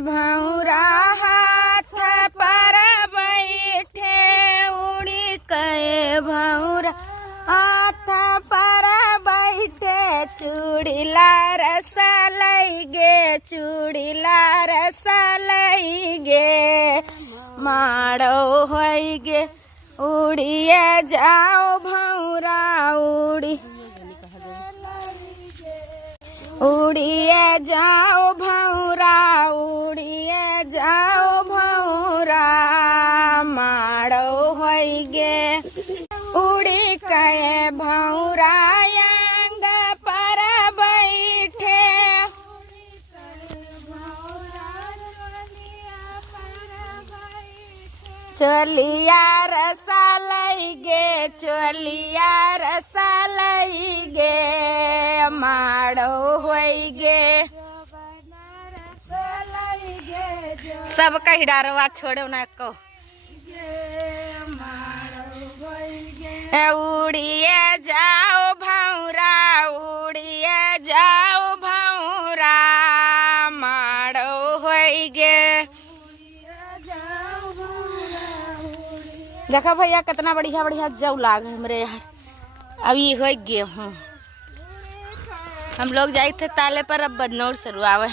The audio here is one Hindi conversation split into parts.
भौरा हाथ पर बैठे उड़ी के भौरा हाथ पर बैठे चूड़ीला रस लई गे चूड़ीला रस लई गे माड़ो होई गे उड़िए जाओ भौरा उड़िए जाओ भौरा उड़िए जाओ भौरा माड़ो होई गे उड़ी के भौरा अंग पर बैठे चलिया रसा लई गे चलिया रसा लई गे माड़ो होई गे सब कही डारवा छोड़ो ना को उड़िए जाओ भौरा उड़िए जाओ भौरा माड़ो होई गे। देखो भैया कितना बढ़िया बढ़िया जऊ लाग हमरे यार। अभी हो गए हूँ हम लोग जाए थे ताले पर, अब बदनौर शुरू आवे।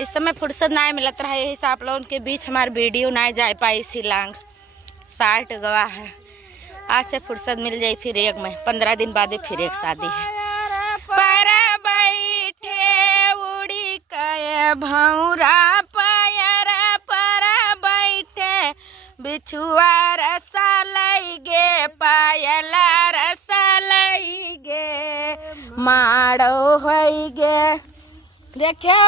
इस समय फुर्सत ना मिलत रहा, यही से आप लोगों के बीच हमारी वीडियो ना जा पाई। शिलांग 60 गवा है, आज से फुर्सत मिल जाए फिर एक में 15 दिन बाद फिर एक शादी है। पर बैठे उड़ी के भौरा पायर पर बैठे बिछुआ रसा लई गे पायला रसा लई गे माड़ो होई गे। देखो